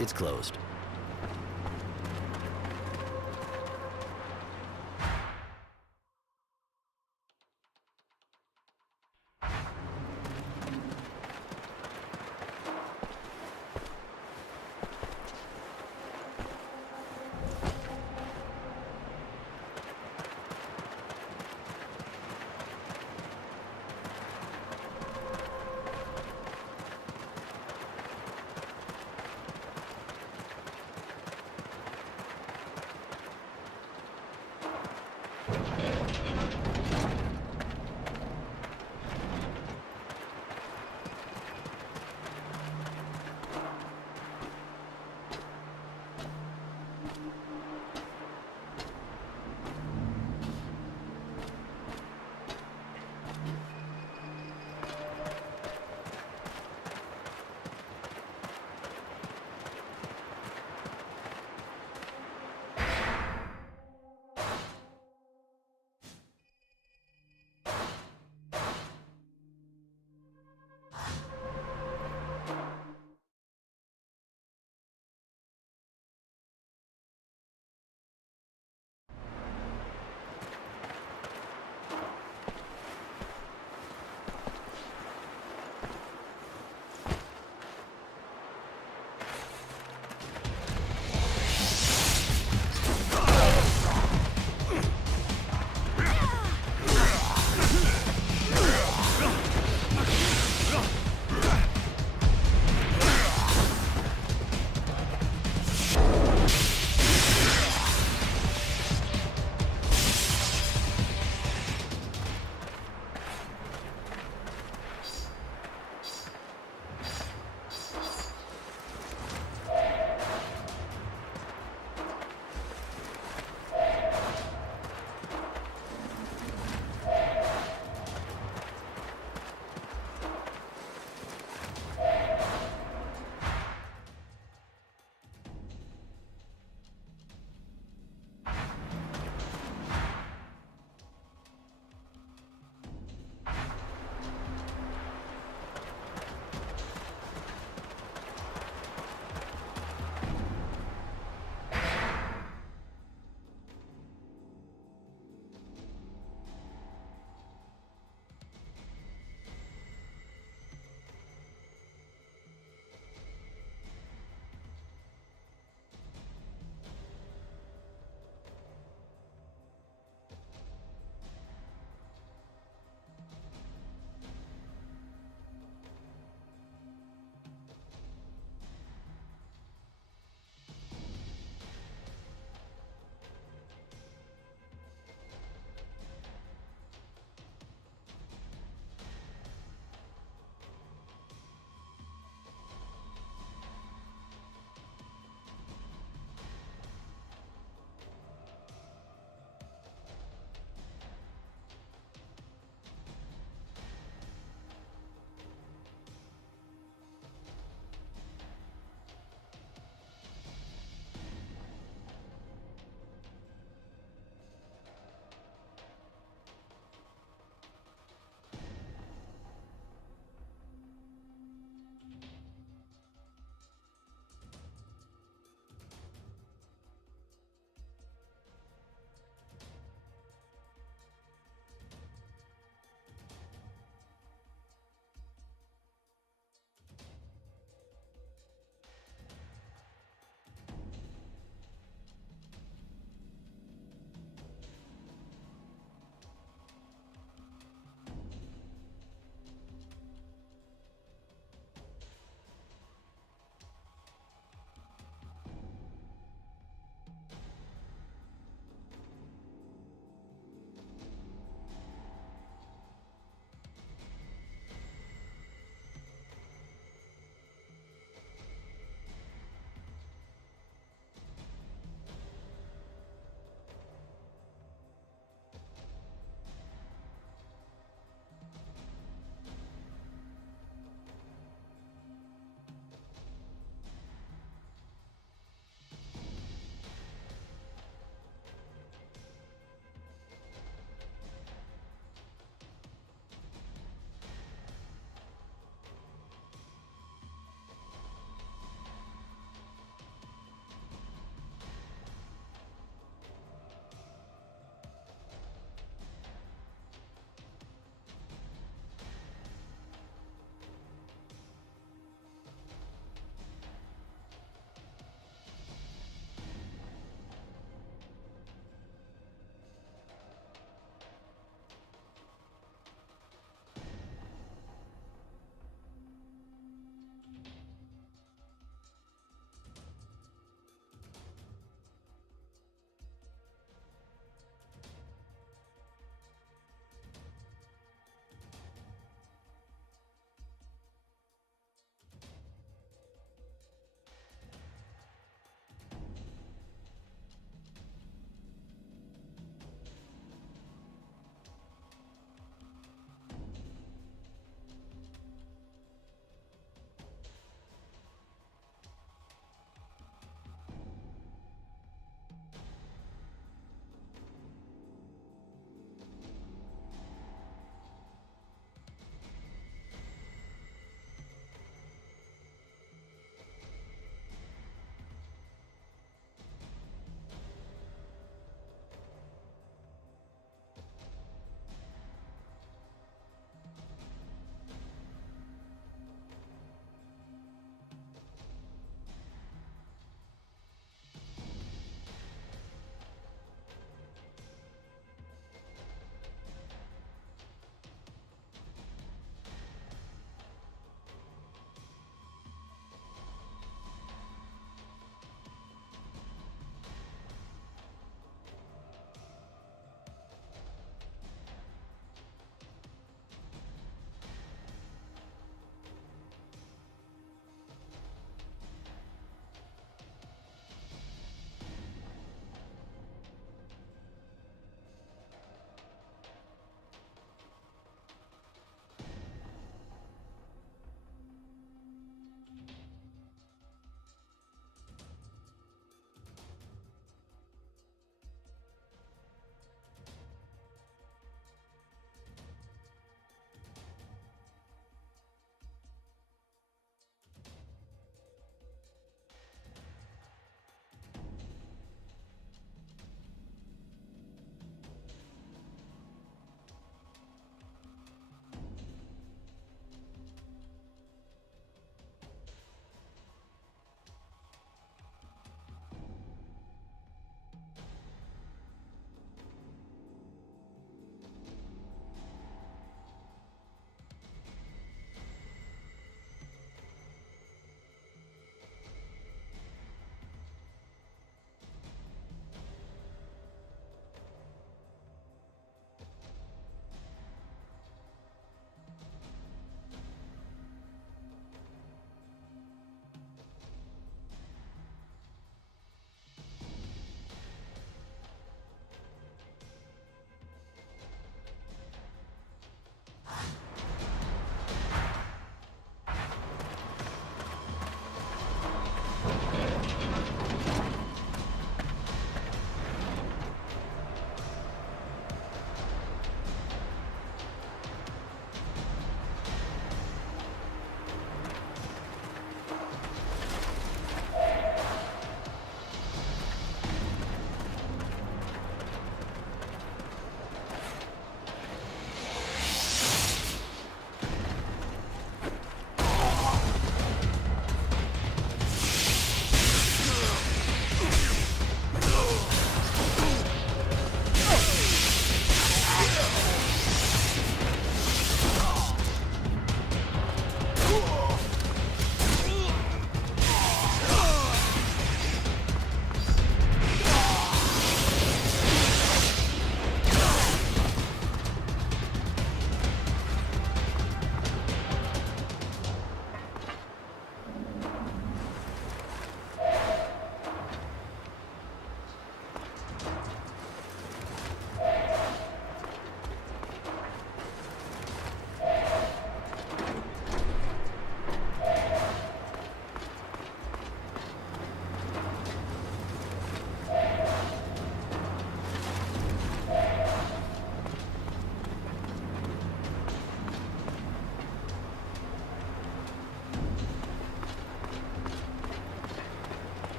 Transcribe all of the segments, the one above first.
It's closed.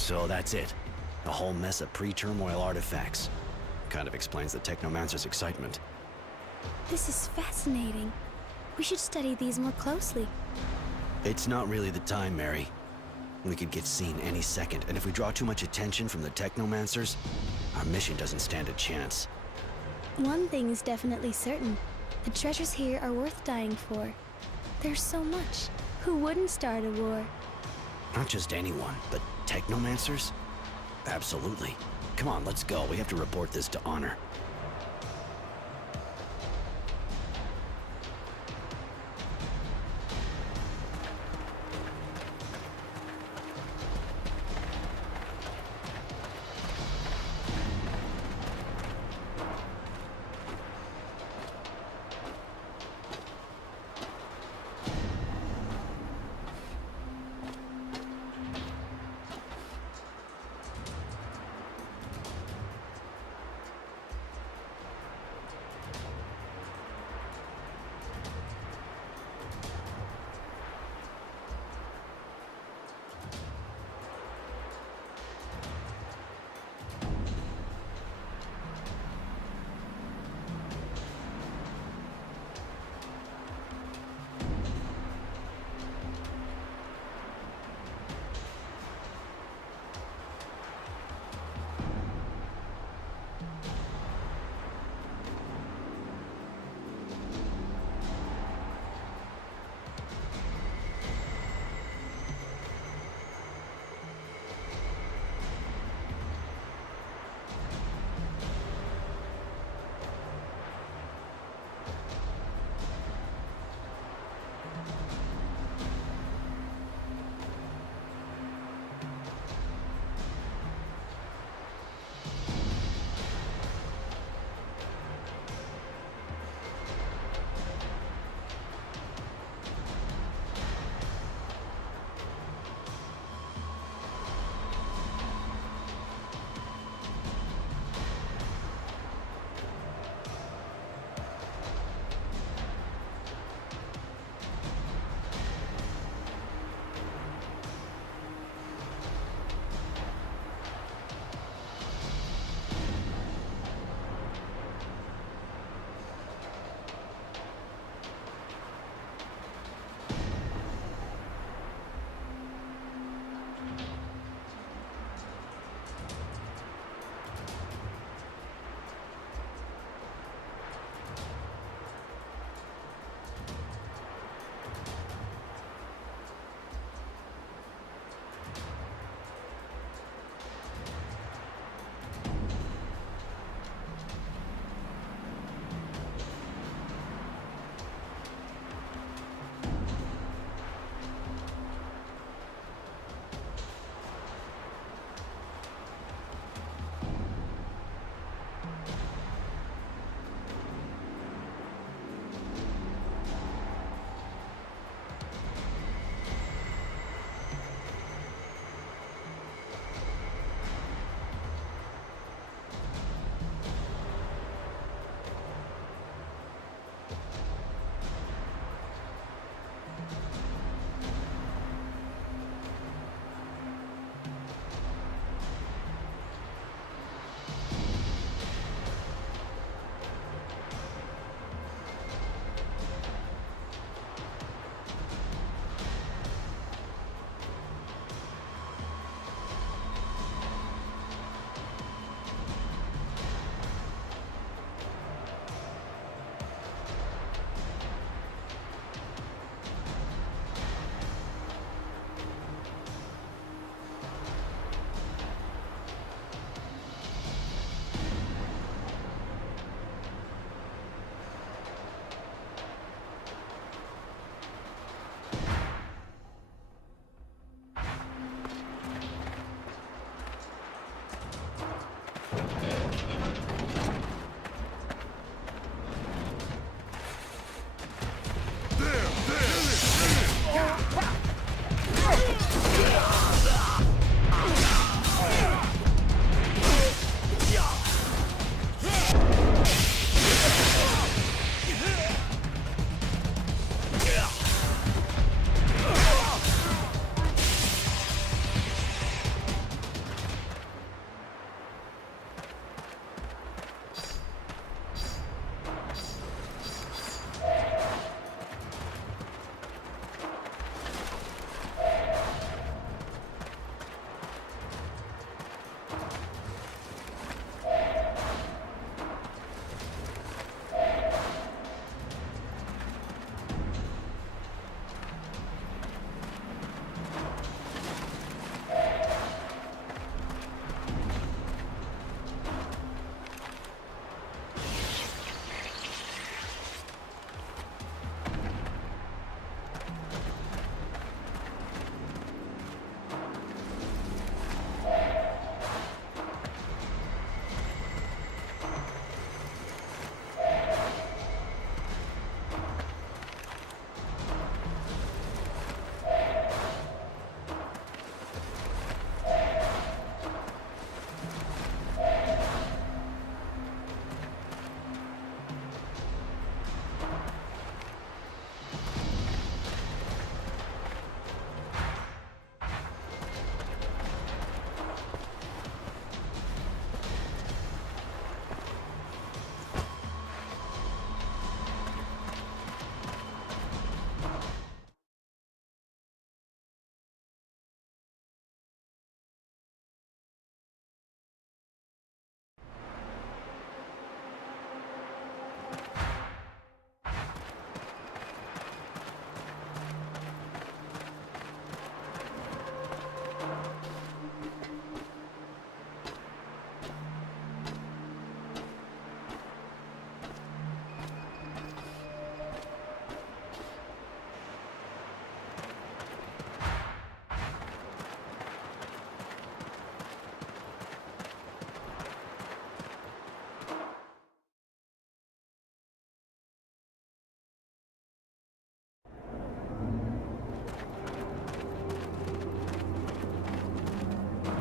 So that's it. A whole mess of pre-turmoil artifacts. Kind of explains the Technomancer's excitement. This is fascinating. We should study these more closely. It's not really the time, Mary. We could get seen any second, and if we draw too much attention from the Technomancers, our mission doesn't stand a chance. One thing is definitely certain. The treasures here are worth dying for. There's so much. Who wouldn't start a war? Not just anyone, but Technomancers? Absolutely. Come on, let's go. We have to report this to Honor.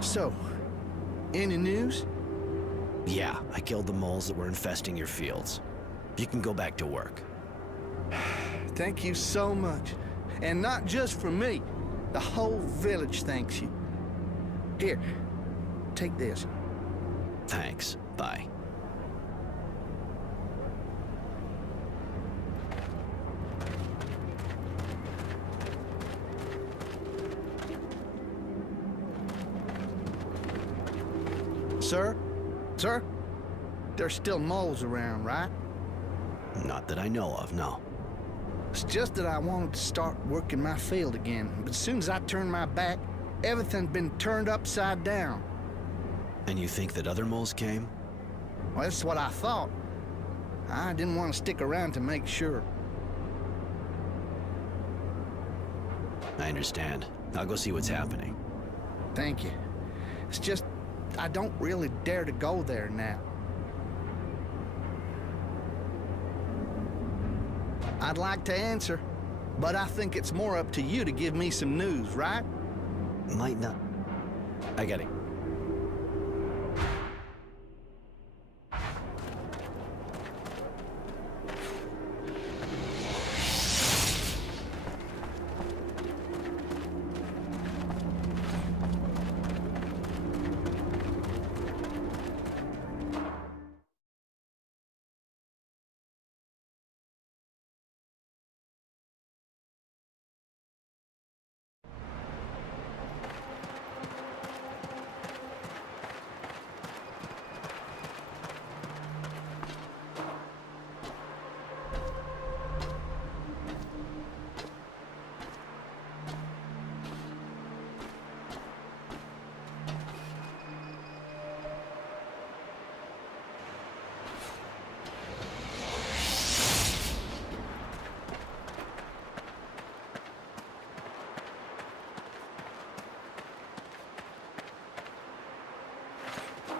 So, any news? Yeah, I killed the moles that were infesting your fields. You can go back to work. Thank you so much. And not just for me. The whole village thanks you. Here, take this. Thanks. Bye. Sir? Sir? There's still moles around, right? Not that I know of, no. It's just that I wanted to start working my field again. But as soon as I turned my back, everything's been turned upside down. And you think that other moles came? Well, that's what I thought. I didn't want to stick around to make sure. I understand. I'll go see what's happening. Thank you. It's just, I don't really dare to go there now. I'd like to answer, but I think it's more up to you to give me some news, right? Might not. I get it.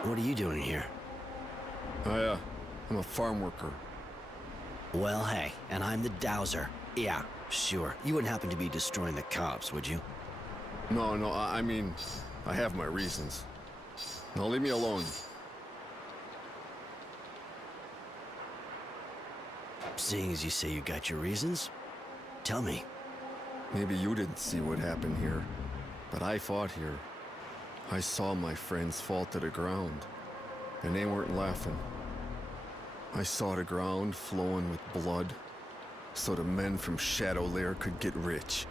What are you doing here? I'm a farm worker. Well, hey, and I'm the dowser. Yeah, sure. You wouldn't happen to be destroying the cops, would you? No, I mean, I have my reasons. Now leave me alone. Seeing as you say you got your reasons, tell me. Maybe you didn't see what happened here, but I fought here. I saw my friends fall to the ground, and they weren't laughing. I saw the ground flowing with blood, so the men from Shadow Lair could get rich.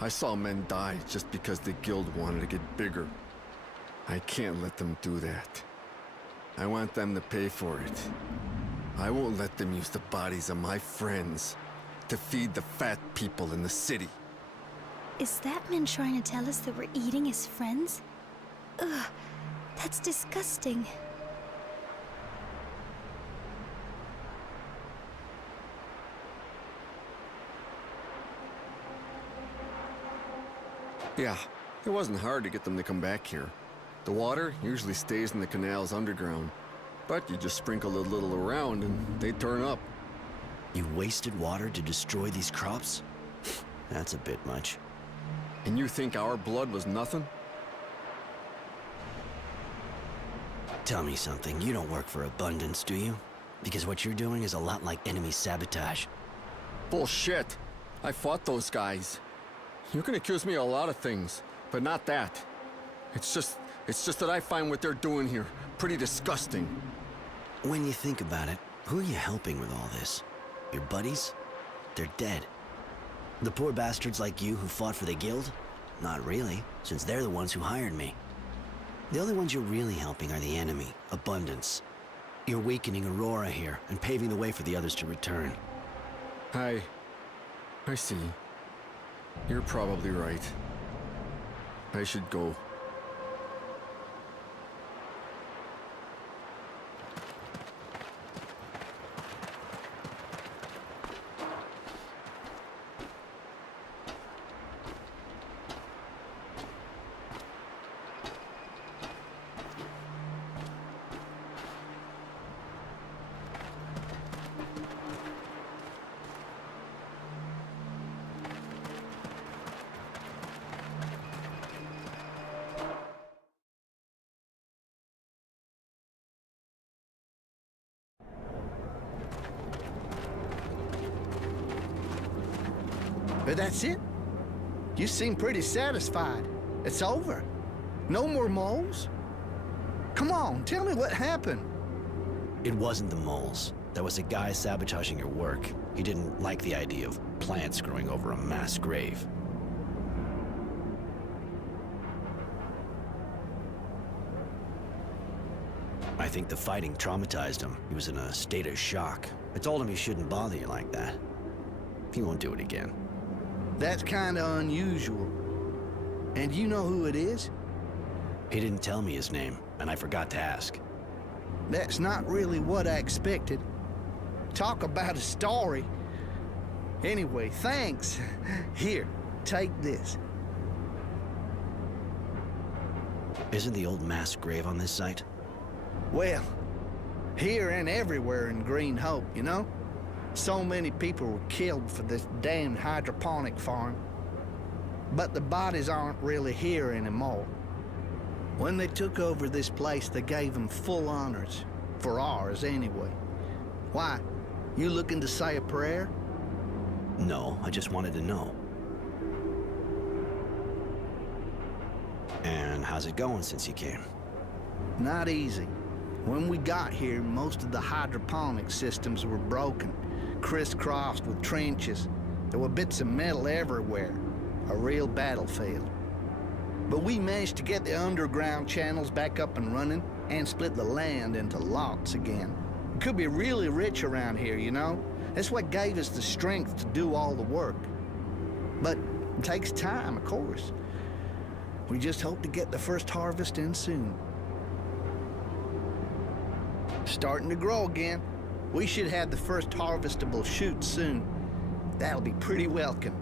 I saw men die just because the guild wanted to get bigger. I can't let them do that. I want them to pay for it. I won't let them use the bodies of my friends to feed the fat people in the city. Is that man trying to tell us that we're eating his friends? Ugh, that's disgusting. Yeah, it wasn't hard to get them to come back here. The water usually stays in the canals underground, but you just sprinkle a little around and they turn up. You wasted water to destroy these crops? That's a bit much. And you think our blood was nothing? Tell me something. You don't work for Abundance, do you? Because what you're doing is a lot like enemy sabotage. Bullshit. I fought those guys. You can accuse me of a lot of things, but not that. It's just that I find what they're doing here pretty disgusting. When you think about it, who are you helping with all this? Your buddies? They're dead. The poor bastards like you who fought for the guild? Not really, since they're the ones who hired me. The only ones you're really helping are the enemy, Abundance. You're weakening Aurora here and paving the way for the others to return. I see. You're probably right. I should go. But that's it? You seem pretty satisfied. It's over. No more moles? Come on, tell me what happened. It wasn't the moles. There was a guy sabotaging your work. He didn't like the idea of plants growing over a mass grave. I think the fighting traumatized him. He was in a state of shock. I told him he shouldn't bother you like that. He won't do it again. That's kinda unusual. And you know who it is? He didn't tell me his name, and I forgot to ask. That's not really what I expected. Talk about a story. Anyway, thanks. Here, take this. Isn't the old mass grave on this site? Well, here and everywhere in Green Hope, you know? So many people were killed for this damn hydroponic farm. But the bodies aren't really here anymore. When they took over this place, they gave them full honors. For ours, anyway. Why? You looking to say a prayer? No, I just wanted to know. And how's it going since you came? Not easy. When we got here, most of the hydroponic systems were broken, crisscrossed with trenches. There were bits of metal everywhere. A real battlefield. But we managed to get the underground channels back up and running and split the land into lots again. We could be really rich around here, you know? That's what gave us the strength to do all the work. But it takes time, of course. We just hope to get the first harvest in soon. Starting to grow again. We should have the first harvestable shoot soon. That'll be pretty welcome.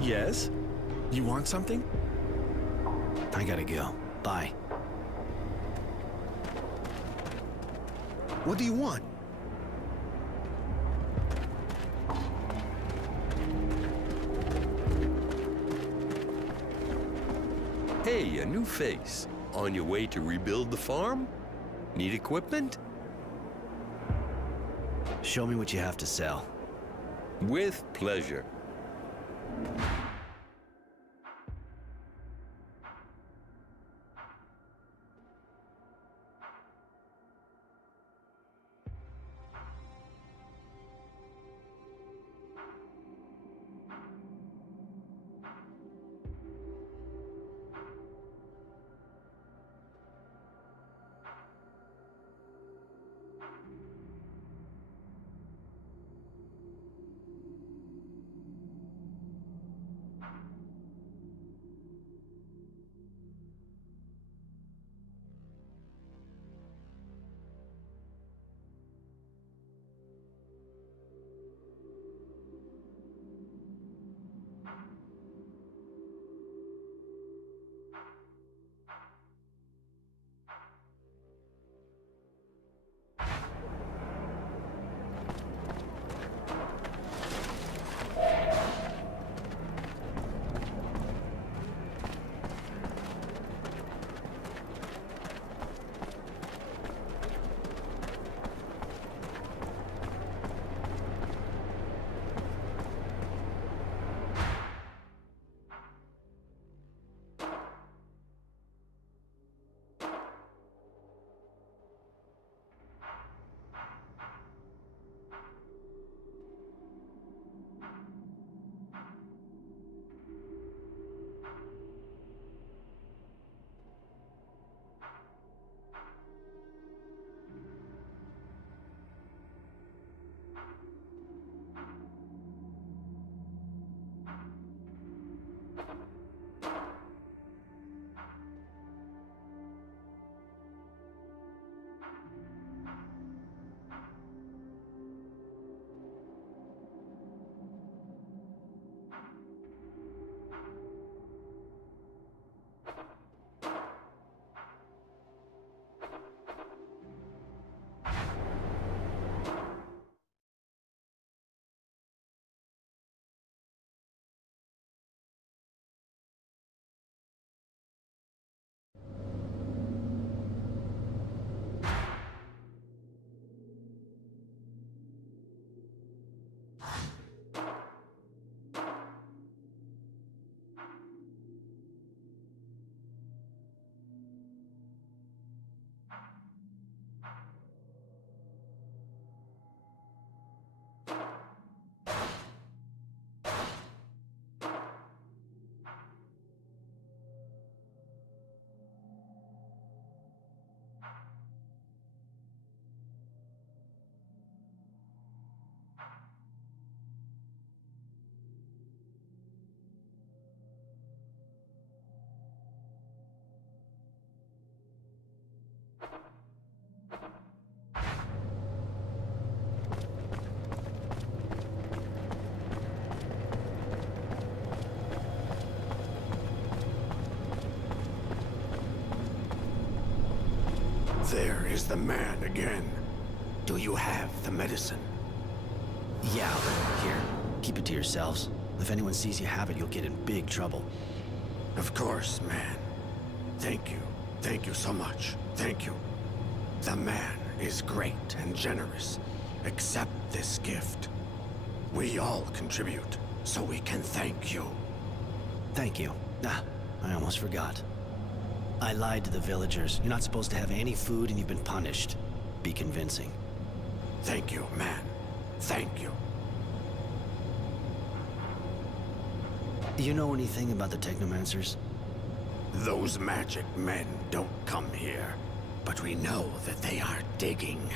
Yes? You want something? I gotta go. Bye. What do you want? Hey, a new face. On your way to rebuild the farm? Need equipment? Show me what you have to sell. With pleasure. There is the man again. Do you have the medicine? Yeah, here. Keep it to yourselves. If anyone sees you have it, you'll get in big trouble. Of course, man. Thank you. Thank you so much. Thank you. The man is great and generous. Accept this gift. We all contribute, so we can thank you. Thank you. Ah, I almost forgot. I lied to the villagers. You're not supposed to have any food and you've been punished. Be convincing. Thank you, man. Thank you. Do you know anything about the Technomancers? Those magic men don't come here, but we know that they are digging.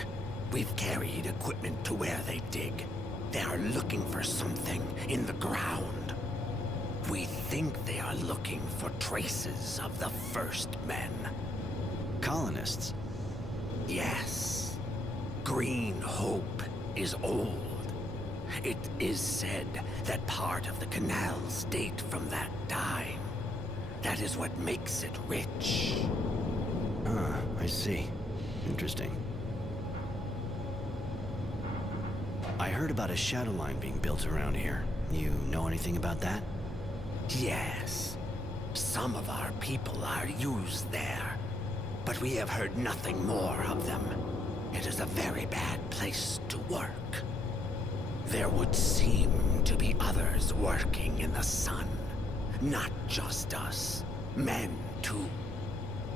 We've carried equipment to where they dig. They are looking for something in the ground. We think they are looking for traces of the first men. Colonists? Yes. Green Hope is old. It is said that part of the canals date from that time. That is what makes it rich. Ah, I see. Interesting. I heard about a shadow line being built around here. You know anything about that? Yes. Some of our people are used there, but we have heard nothing more of them. It is a very bad place to work. There would seem to be others working in the sun. Not just us. Men, too.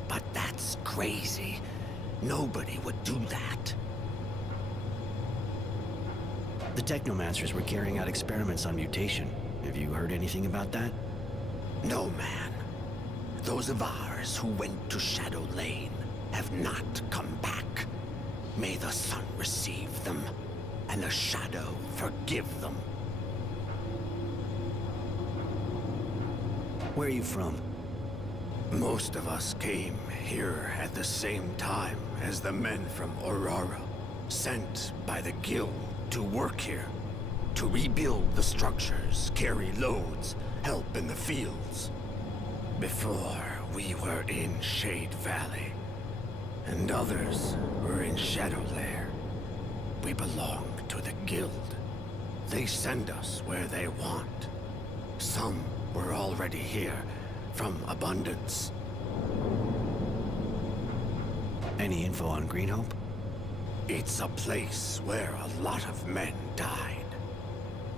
But that's crazy. Nobody would do that. The Technomancers were carrying out experiments on mutation. Have you heard anything about that? No, man. Those of ours who went to Shadow Lane have not come back. May the sun receive them, and the shadow forgive them. Where are you from? Most of us came here at the same time as the men from Aurora, sent by the Guild to work here, to rebuild the structures, carry loads, help in the fields. Before, we were in Shade Valley, and others were in Shadowlair. We belong to the Guild. They send us where they want. Some were already here, from Abundance. Any info on Green Hope? It's a place where a lot of men died.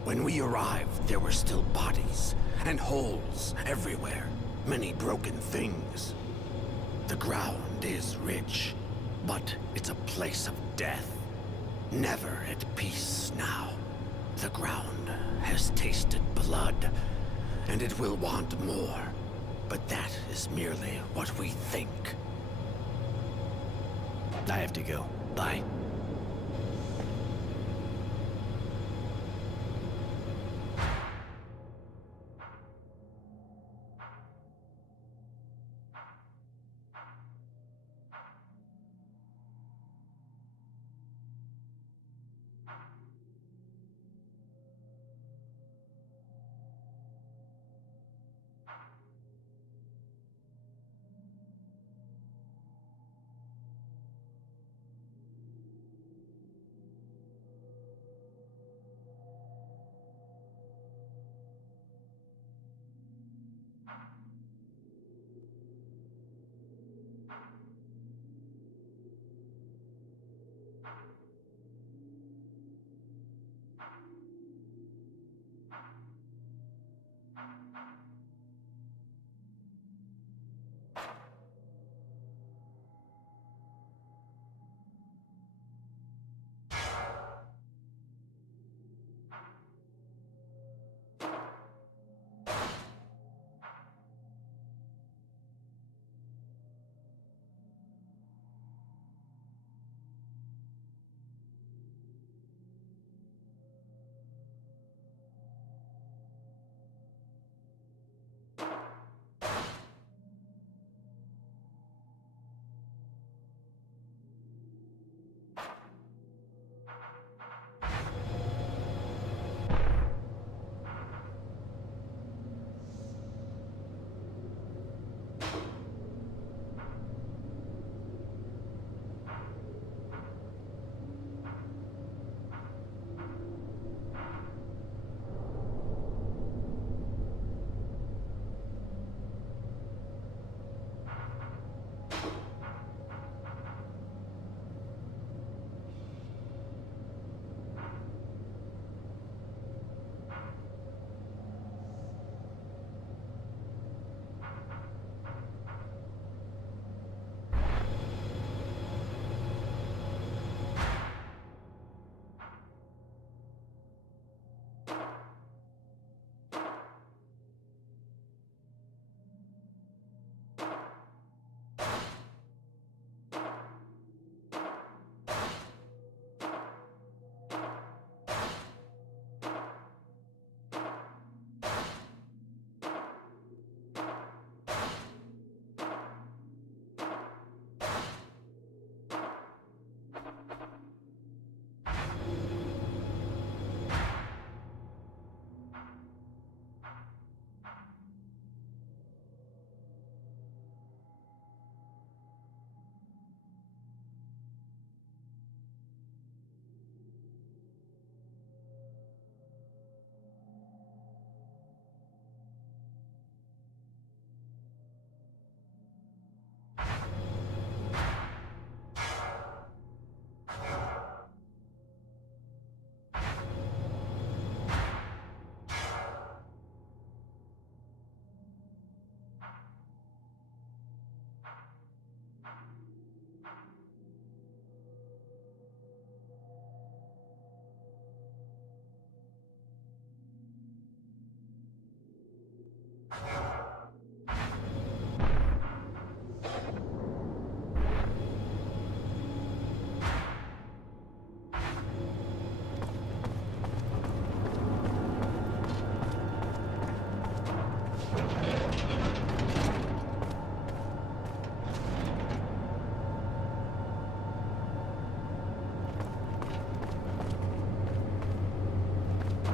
When we arrived, there were still bodies, and holes everywhere. Many broken things. The ground is rich, but it's a place of death. Never at peace now. The ground has tasted blood, and it will want more. But that is merely what we think. I have to go. Bye.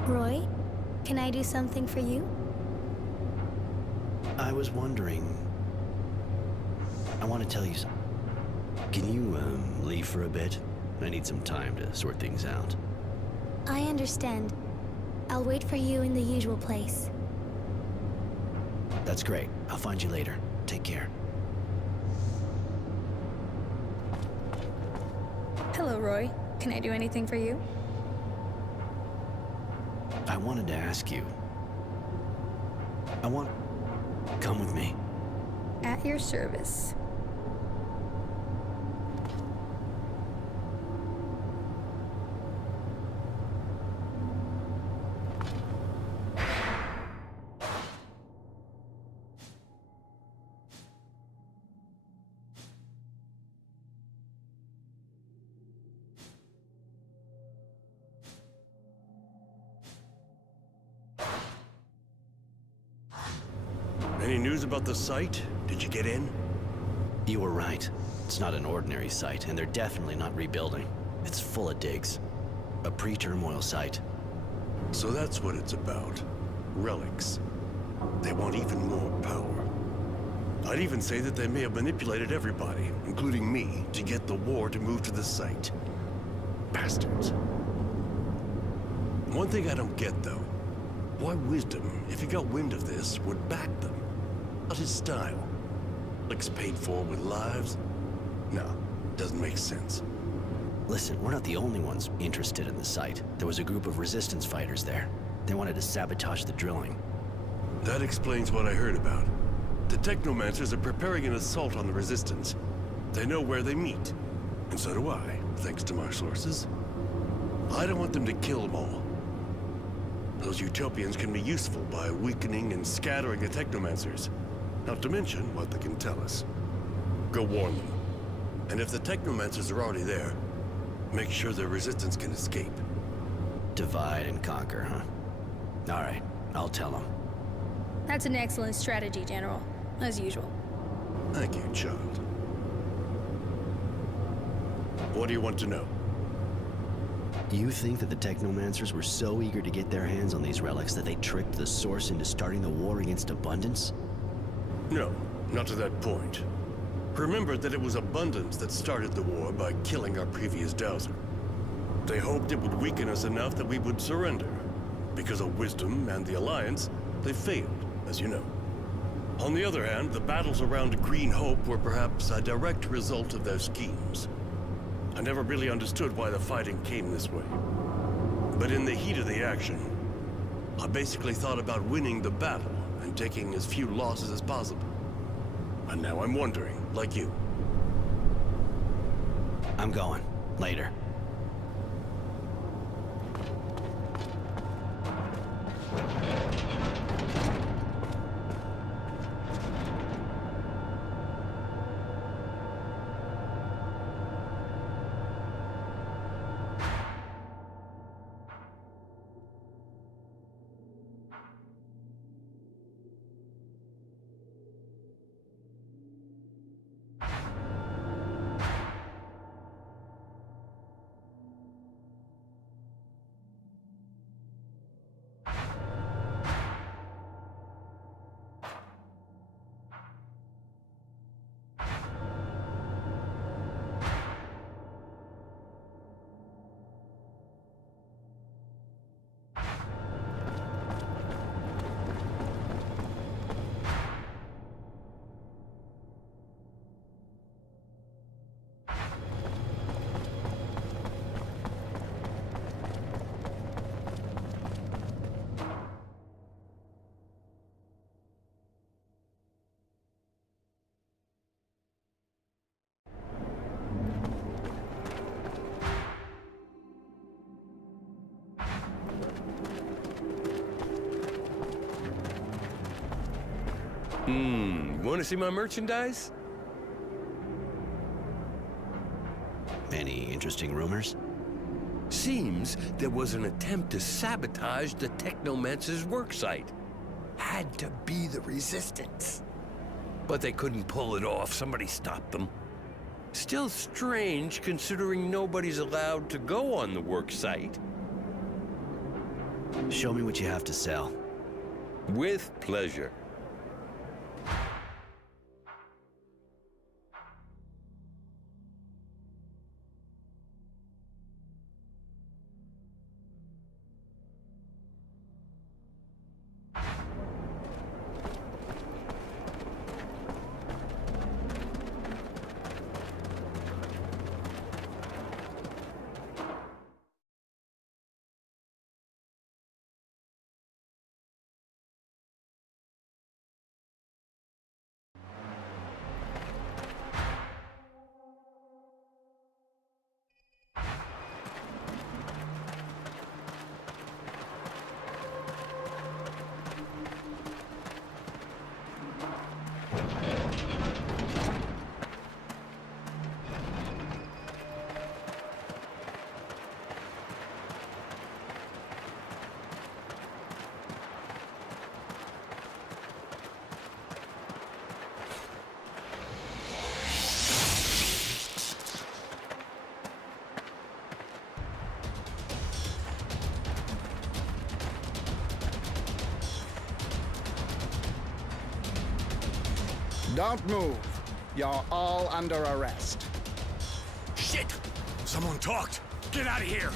Roy, can I do something for you? I was wondering. I want to tell you something. Can you, leave for a bit? I need some time to sort things out. I understand. I'll wait for you in the usual place. That's great. I'll find you later. Take care. Hello, Roy. Can I do anything for you? I wanted to ask you. Come with me. At your service. Any news about the site? Did you get in? You were right. It's not an ordinary site, and they're definitely not rebuilding. It's full of digs. A pre-turmoil site. So that's what it's about. Relics. They want even more power. I'd even say that they may have manipulated everybody, including me, to get the war to move to the site. Bastards. One thing I don't get, though. Why Wisdom, if he got wind of this, would back them? Not his style. Relics paid for with lives? No, doesn't make sense. Listen, we're not the only ones interested in the site. There was a group of resistance fighters there. They wanted to sabotage the drilling. That explains what I heard about. The Technomancers are preparing an assault on the Resistance. They know where they meet. And so do I, thanks to my sources. I don't want them to kill them all. Those Utopians can be useful by weakening and scattering the Technomancers. Not to mention what they can tell us. Go warn them. And if the Technomancers are already there, make sure the Resistance can escape. Divide and conquer, huh? All right, I'll tell them. That's an excellent strategy, General. As usual. Thank you, child. What do you want to know? You think that the Technomancers were so eager to get their hands on these relics that they tricked the Source into starting the war against Abundance? No, not to that point. Remember that it was Abundance that started the war by killing our previous Dowser. They hoped it would weaken us enough that we would surrender. Because of Wisdom and the Alliance, they failed, as you know. On the other hand, the battles around Green Hope were perhaps a direct result of their schemes. I never really understood why the fighting came this way. But in the heat of the action, I basically thought about winning the battle and taking as few losses as possible. And now I'm wondering, like you. I'm going. Later. Want to see my merchandise? Any interesting rumors? Seems there was an attempt to sabotage the Technomancer's worksite. Had to be the Resistance. But they couldn't pull it off. Somebody stopped them. Still strange, considering nobody's allowed to go on the worksite. Show me what you have to sell. With pleasure. Don't move. You're all under arrest. Shit! Someone talked! Get out of here!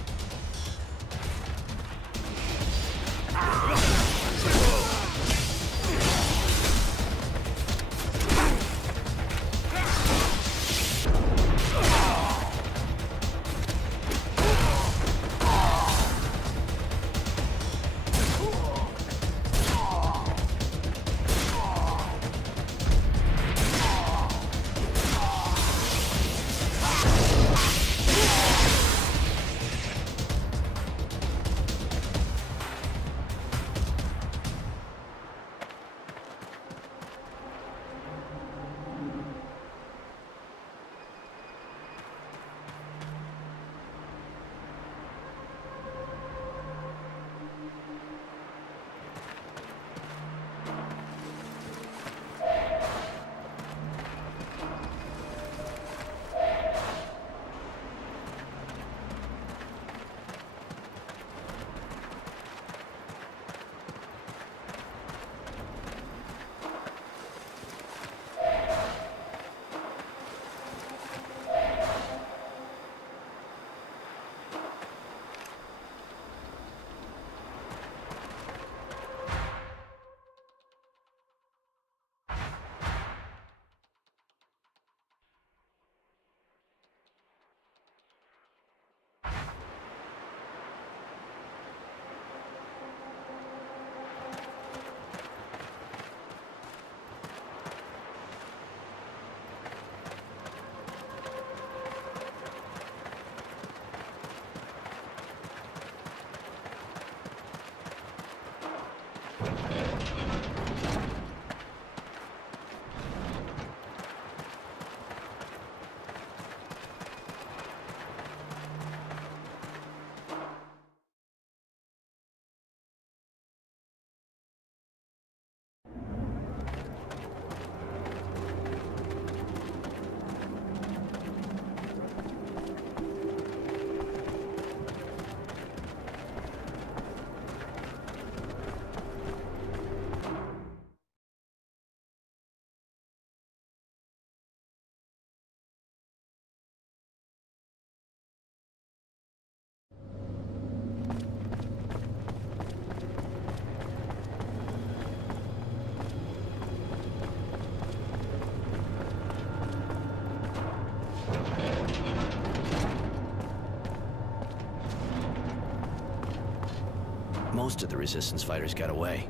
Most of the Resistance fighters got away.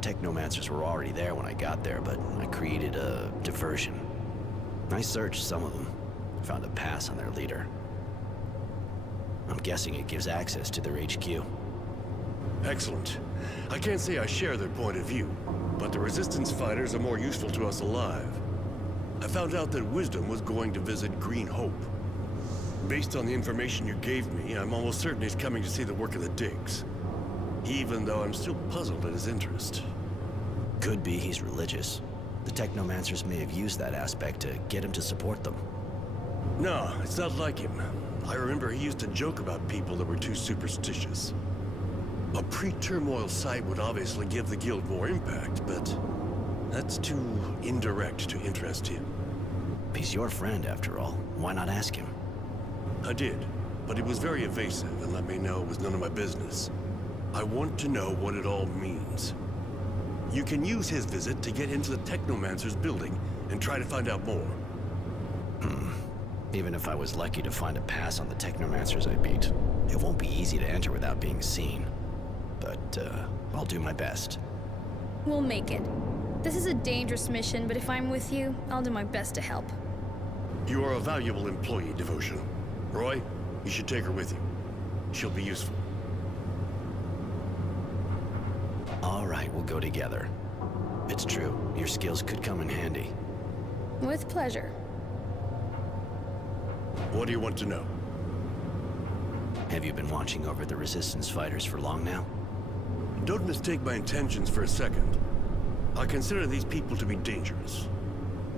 Technomancers were already there when I got there, but I created a diversion. I searched some of them, found a pass on their leader. I'm guessing it gives access to their HQ. Excellent. I can't say I share their point of view, but the Resistance fighters are more useful to us alive. I found out that Wisdom was going to visit Green Hope. Based on the information you gave me, I'm almost certain he's coming to see the work of the digs. Even though I'm still puzzled at his interest. Could be he's religious. The Technomancers may have used that aspect to get him to support them. No, it's not like him. I remember he used to joke about people that were too superstitious. A pre-turmoil site would obviously give the guild more impact, but that's too indirect to interest him. He's your friend, after all. Why not ask him? I did, but he was very evasive and let me know it was none of my business. I want to know what it all means. You can use his visit to get into the Technomancer's building and try to find out more. Even if I was lucky to find a pass on the Technomancers I beat, it won't be easy to enter without being seen. But, I'll do my best. We'll make it. This is a dangerous mission, but if I'm with you, I'll do my best to help. You are a valuable employee, Devotion. Roy, you should take her with you. She'll be useful. All right, we'll go together. It's true, your skills could come in handy. With pleasure. What do you want to know? Have you been watching over the Resistance fighters for long now? Don't mistake my intentions for a second. I consider these people to be dangerous.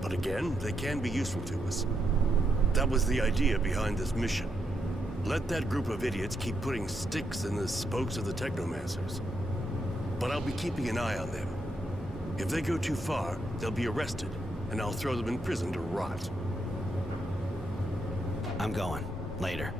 But again, they can be useful to us. That was the idea behind this mission. Let that group of idiots keep putting sticks in the spokes of the Technomancers. But I'll be keeping an eye on them. If they go too far, they'll be arrested, and I'll throw them in prison to rot. I'm going. Later.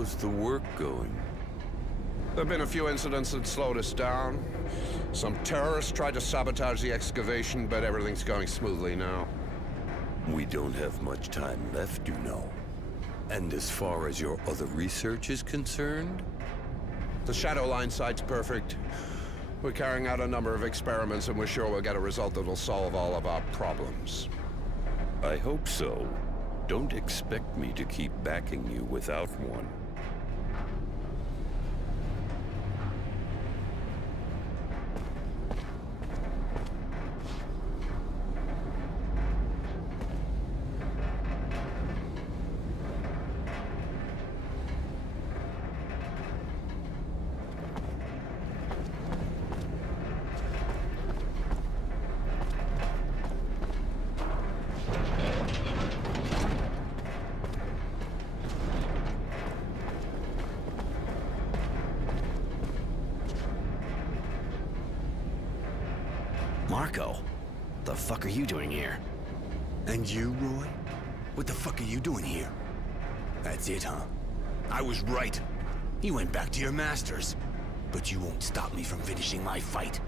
How's the work going? There have been a few incidents that slowed us down. Some terrorists tried to sabotage the excavation, but everything's going smoothly now. We don't have much time left, you know. And as far as your other research is concerned? The Shadowline site's perfect. We're carrying out a number of experiments, and we're sure we'll get a result that'll solve all of our problems. I hope so. Don't expect me to keep backing you without one. Marco, the fuck are you doing here? And you, Roy? What the fuck are you doing here? That's it, huh? I was right. You went back to your masters. But you won't stop me from finishing my fight.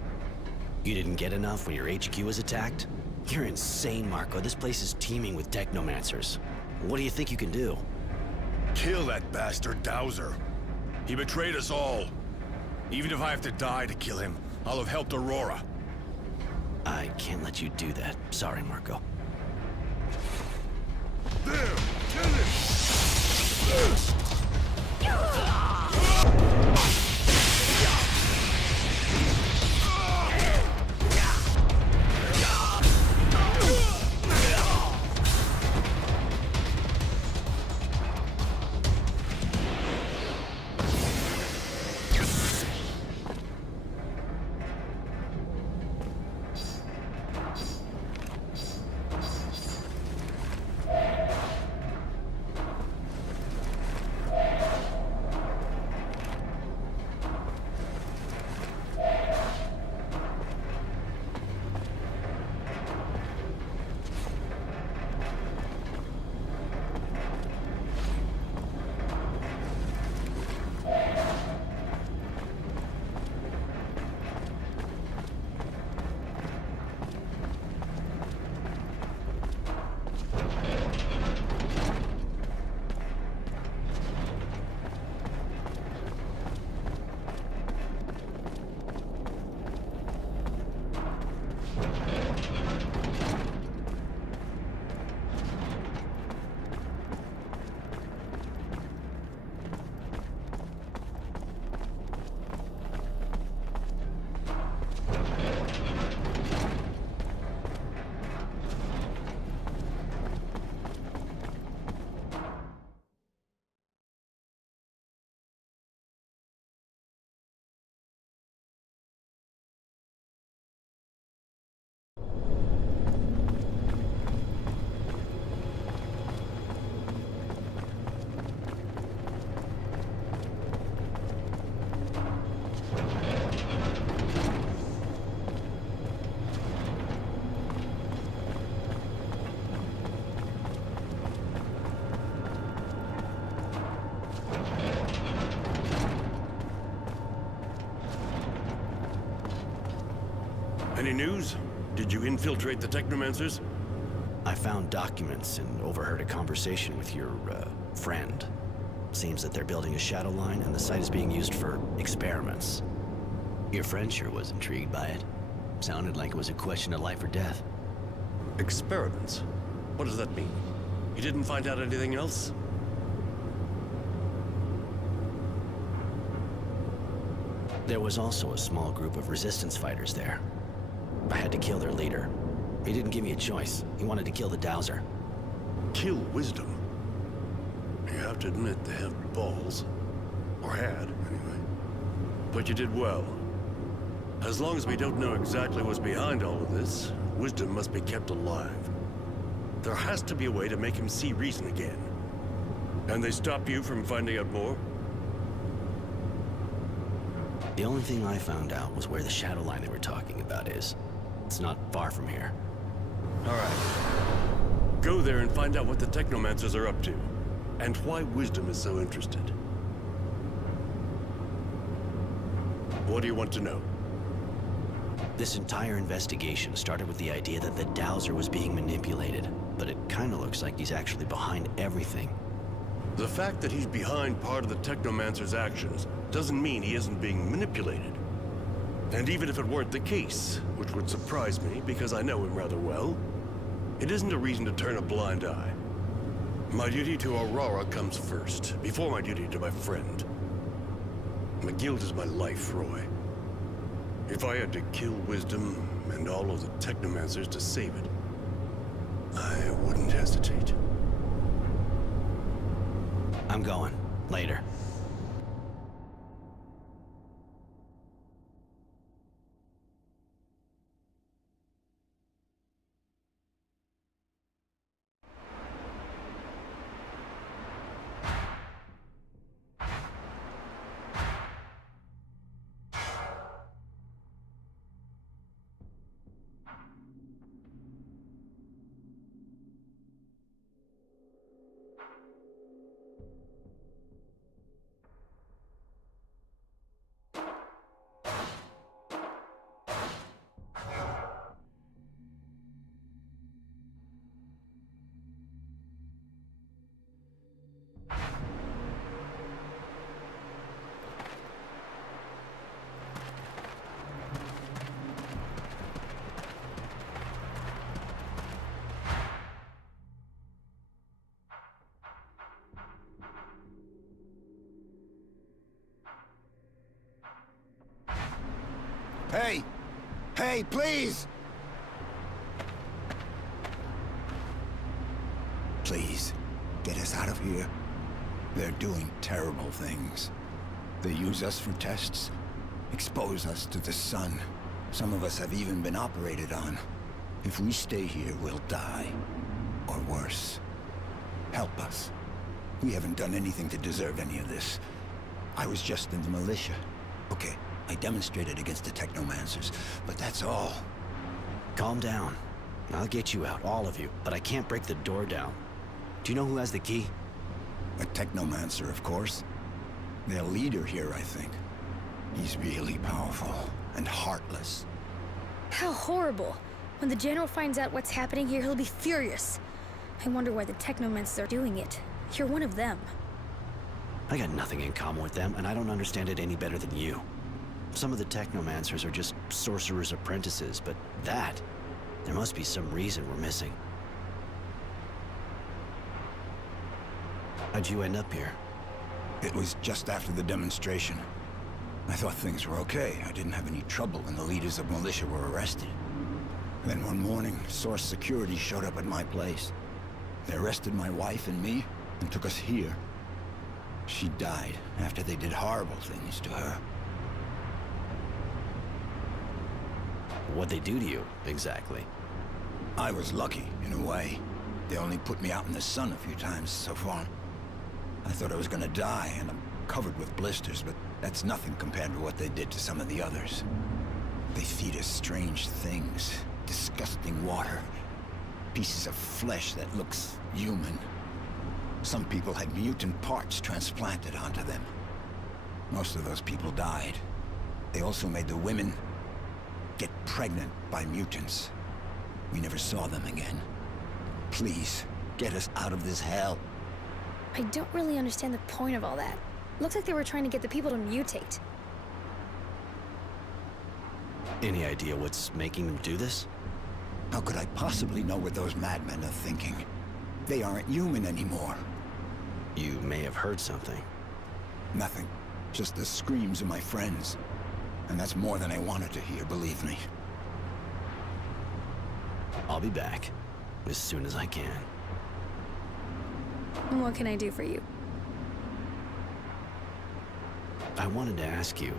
You didn't get enough when your HQ was attacked? You're insane, Marco. This place is teeming with technomancers. What do you think you can do? Kill that bastard Dowser. He betrayed us all. Even if I have to die to kill him, I'll have helped Aurora. I can't let you do that. Sorry, Marco. There! Kill him! Any news? Did you infiltrate the Technomancers? I found documents and overheard a conversation with your, friend. Seems that they're building a shadow line and the site is being used for experiments. Your friend sure was intrigued by it. Sounded like it was a question of life or death. Experiments? What does that mean? You didn't find out anything else? There was also a small group of resistance fighters there. I had to kill their leader. He didn't give me a choice. He wanted to kill the Dowser. Kill Wisdom? You have to admit they have balls. Or had, anyway. But you did well. As long as we don't know exactly what's behind all of this, Wisdom must be kept alive. There has to be a way to make him see reason again. And they stop you from finding out more? The only thing I found out was where the shadow line they were talking about is. It's not far from here. All right. Go there and find out what the Technomancers are up to, and why Wisdom is so interested. What do you want to know? This entire investigation started with the idea that the Dowser was being manipulated, but it kind of looks like he's actually behind everything. The fact that he's behind part of the Technomancer's actions doesn't mean he isn't being manipulated. And even if it weren't the case, which would surprise me because I know him rather well, it isn't a reason to turn a blind eye. My duty to Aurora comes first, before my duty to my friend. The guild is my life, Roy. If I had to kill Wisdom and all of the Technomancers to save it, I wouldn't hesitate. I'm going. Later. Hey! Hey, please! Please, get us out of here. They're doing terrible things. They use us for tests, expose us to the sun. Some of us have even been operated on. If we stay here, we'll die. Or worse. Help us. We haven't done anything to deserve any of this. I was just in the militia. Okay, I demonstrated against the Technomancers, but that's all. Calm down. I'll get you out, all of you, but I can't break the door down. Do you know who has the key? A Technomancer, of course. Their leader here, I think. He's really powerful and heartless. How horrible. When the General finds out what's happening here, he'll be furious. I wonder why the Technomancers are doing it. You're one of them. I got nothing in common with them, and I don't understand it any better than you. Some of the Technomancers are just sorcerers' apprentices, but that... there must be some reason we're missing. How'd you end up here? It was just after the demonstration. I thought things were okay. I didn't have any trouble when the leaders of militia were arrested. Then one morning, Source Security showed up at my place. They arrested my wife and me and took us here. She died after they did horrible things to her. What'd they do to you, exactly? I was lucky, in a way. They only put me out in the sun a few times so far. I thought I was gonna die, and I'm covered with blisters, but that's nothing compared to what they did to some of the others. They feed us strange things, disgusting water, pieces of flesh that looks human. Some people had mutant parts transplanted onto them. Most of those people died. They also made the women get pregnant by mutants. We never saw them again. Please, get us out of this hell. I don't really understand the point of all that. Looks like they were trying to get the people to mutate. Any idea what's making them do this? How could I possibly know what those madmen are thinking? They aren't human anymore. You may have heard something. Nothing. Just the screams of my friends. And that's more than I wanted to hear, believe me. I'll be back as soon as I can. What can I do for you? I wanted to ask you.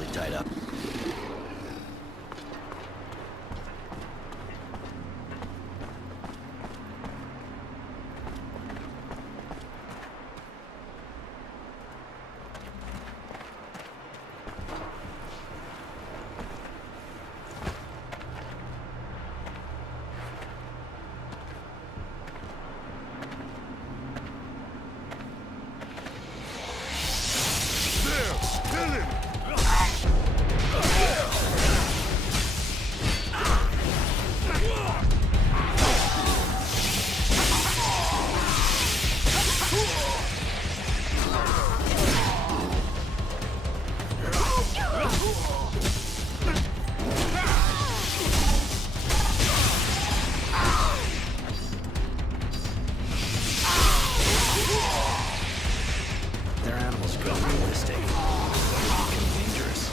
totally tied up. Their animals go ballistic. They become dangerous.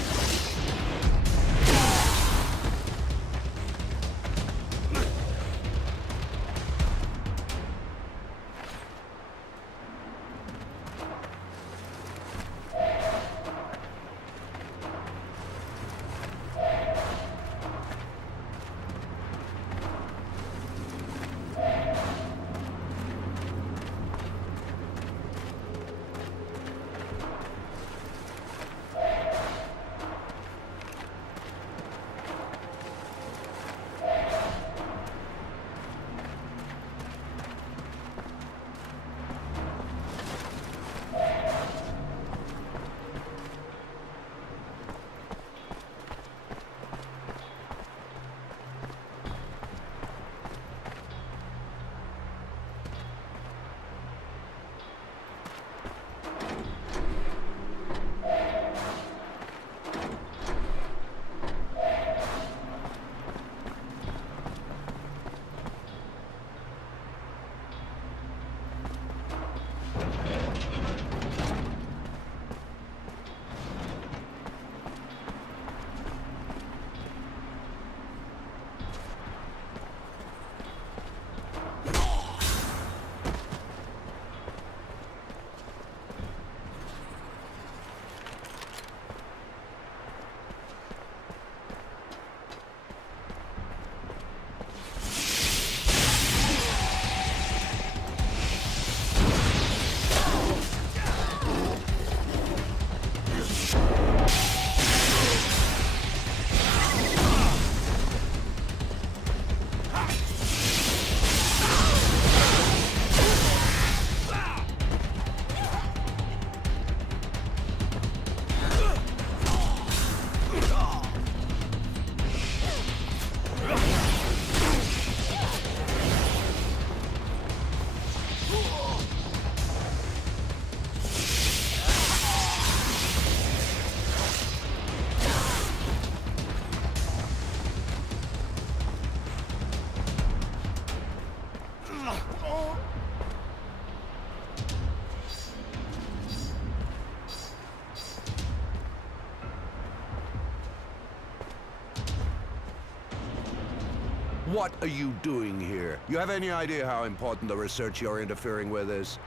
What are you doing here? You have any idea how important the research you're interfering with is?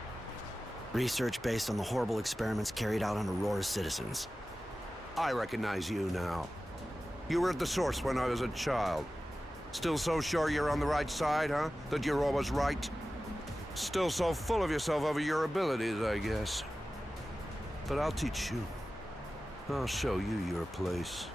Research based on the horrible experiments carried out on Aurora's citizens. I recognize you now. You were at the source when I was a child. Still so sure you're on the right side, huh? That you're always right? Still so full of yourself over your abilities, I guess. But I'll teach you. I'll show you your place.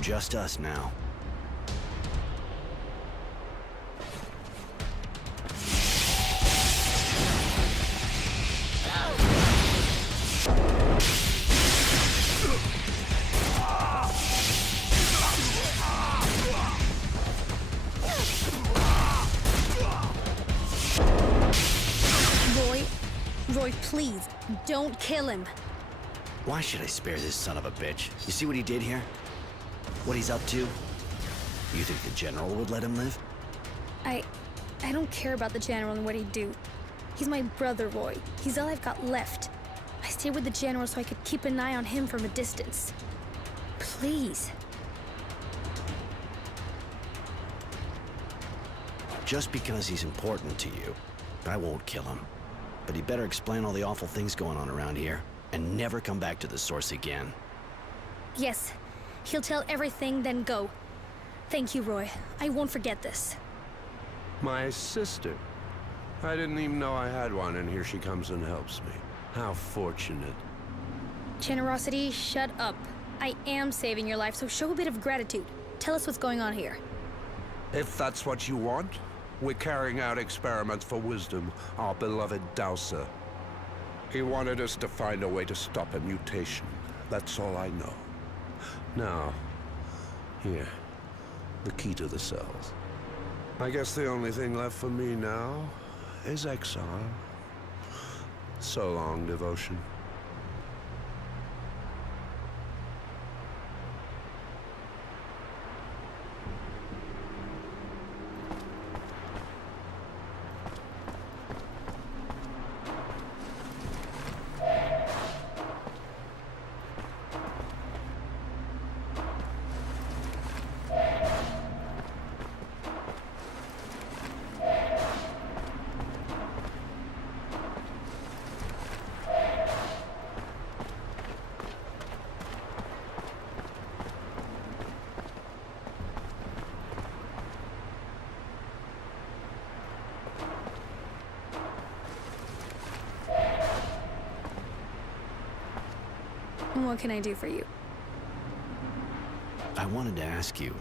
Just us now. Roy, please, don't kill him. Why should I spare this son of a bitch? You see what he did here? What he's up to? You think the General would let him live? I don't care about the General and what he'd do. He's my brother, Roy. He's all I've got left. I stayed with the General so I could keep an eye on him from a distance. Please. Just because he's important to you, I won't kill him. But he better explain all the awful things going on around here, and never come back to the source again. Yes, he'll tell everything, then go. Thank you, Roy. I won't forget this. My sister. I didn't even know I had one, and here she comes and helps me. How fortunate. Generosity, shut up. I am saving your life, so show a bit of gratitude. Tell us what's going on here. If that's what you want, we're carrying out experiments for Wisdom, our beloved Dowser. He wanted us to find a way to stop a mutation. That's all I know. Now, here, the key to the cells. I guess the only thing left for me now is exile. So long, devotion. What can I do for you? I wanted to ask you.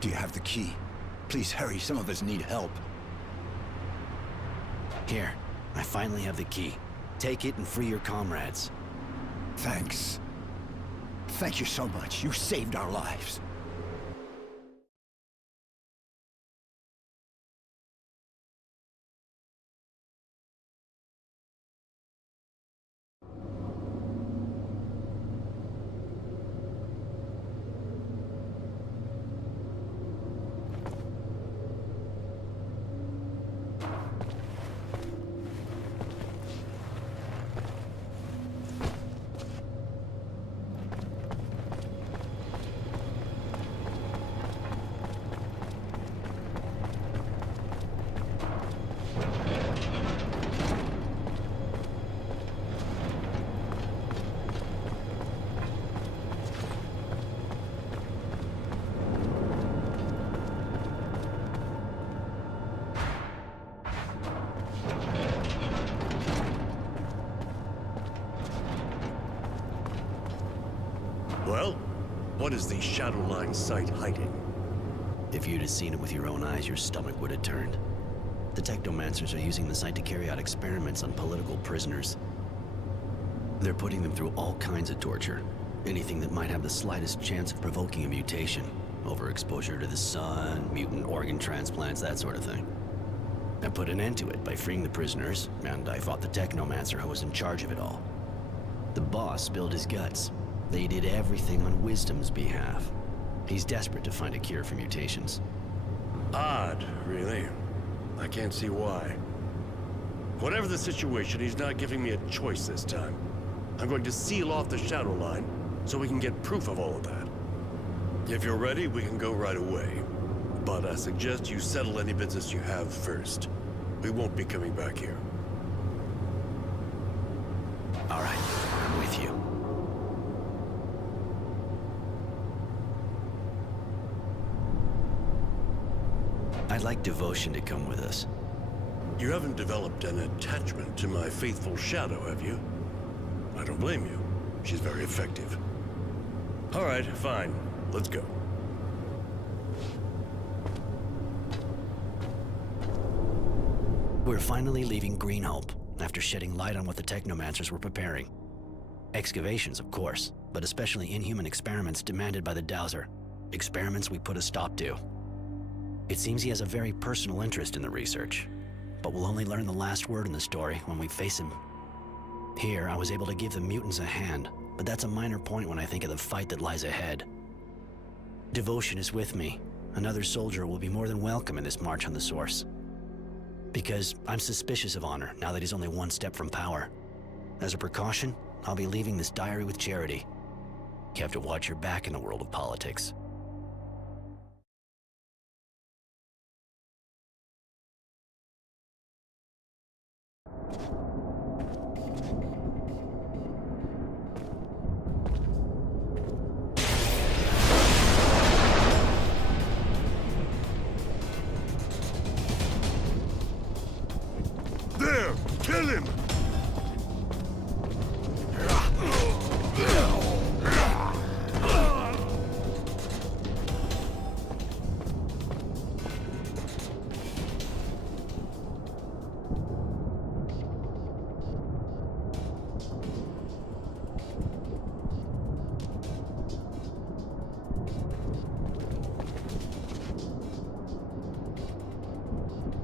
Do you have the key? Please hurry, some of us need help. Here, I finally have the key. Take it and free your comrades. Thanks. Thank you so much. You saved our lives. Well, what is the Shadowline site hiding? If you'd have seen it with your own eyes, your stomach would have turned. The Technomancers are using the site to carry out experiments on political prisoners. They're putting them through all kinds of torture. Anything that might have the slightest chance of provoking a mutation. Overexposure to the sun, mutant organ transplants, that sort of thing. I put an end to it by freeing the prisoners, and I fought the Technomancer who was in charge of it all. The boss spilled his guts. They did everything on Wisdom's behalf. He's desperate to find a cure for mutations. Odd, really. I can't see why. Whatever the situation, he's not giving me a choice this time. I'm going to seal off the Shadowline so we can get proof of all of that. If you're ready, we can go right away. But I suggest you settle any business you have first. We won't be coming back here. All right, I'm with you. I'd like Devotion to come with us. You haven't developed an attachment to my faithful Shadow, have you? I don't blame you. She's very effective. All right, fine. Let's go. We're finally leaving Green Hope, after shedding light on what the Technomancers were preparing. Excavations, of course, but especially inhuman experiments demanded by the Dowser. Experiments we put a stop to. It seems he has a very personal interest in the research, but we'll only learn the last word in the story when we face him. Here, I was able to give the mutants a hand, but that's a minor point when I think of the fight that lies ahead. Devotion is with me. Another soldier will be more than welcome in this march on the Source. Because I'm suspicious of Honor now that he's only one step from power. As a precaution, I'll be leaving this diary with Charity. You have to watch your back in the world of politics. There! Kill him!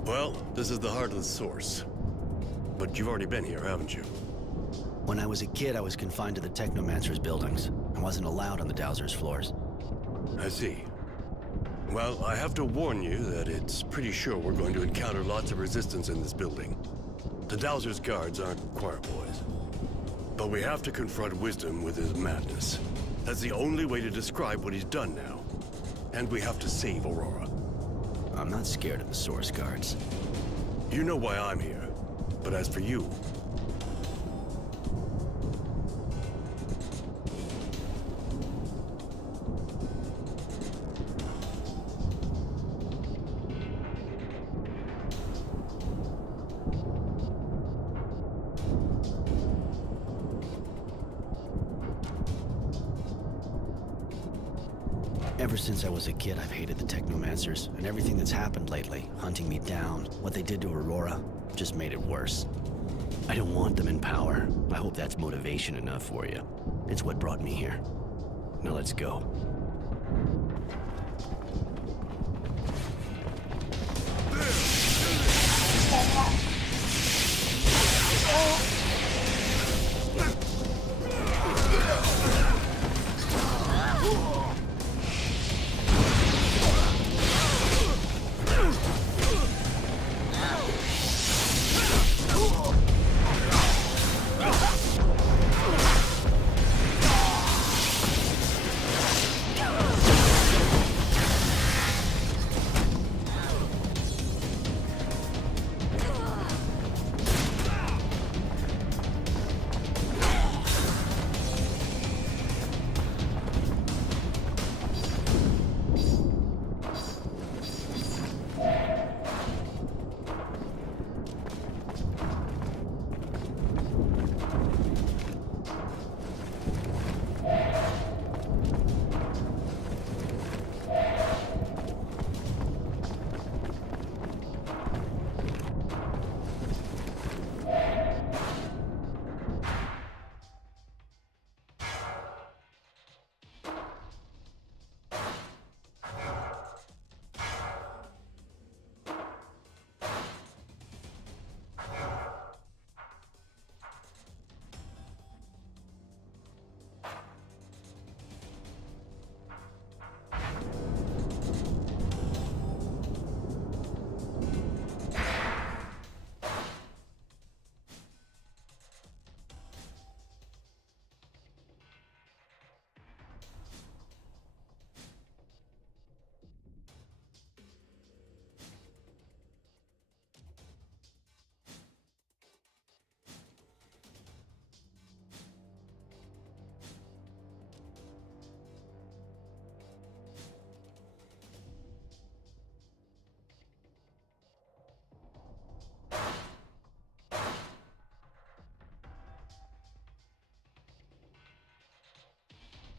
Well, this is the heart of the Source. But you've already been here, haven't you? When I was a kid, I was confined to the Technomancer's buildings. I wasn't allowed on the Dowser's floors. I see. Well, I have to warn you that it's pretty sure we're going to encounter lots of resistance in this building. The Dowser's guards aren't choir boys. But we have to confront Wisdom with his madness. That's the only way to describe what he's done now. And we have to save Aurora. I'm not scared of the Source guards. You know why I'm here. But as for you... Ever since I was a kid, I've hated the Technomancers, and everything that's happened lately, hunting me down, what they did to Aurora, just made it worse. I don't want them in power. I hope that's motivation enough for you. It's what brought me here. Now let's go.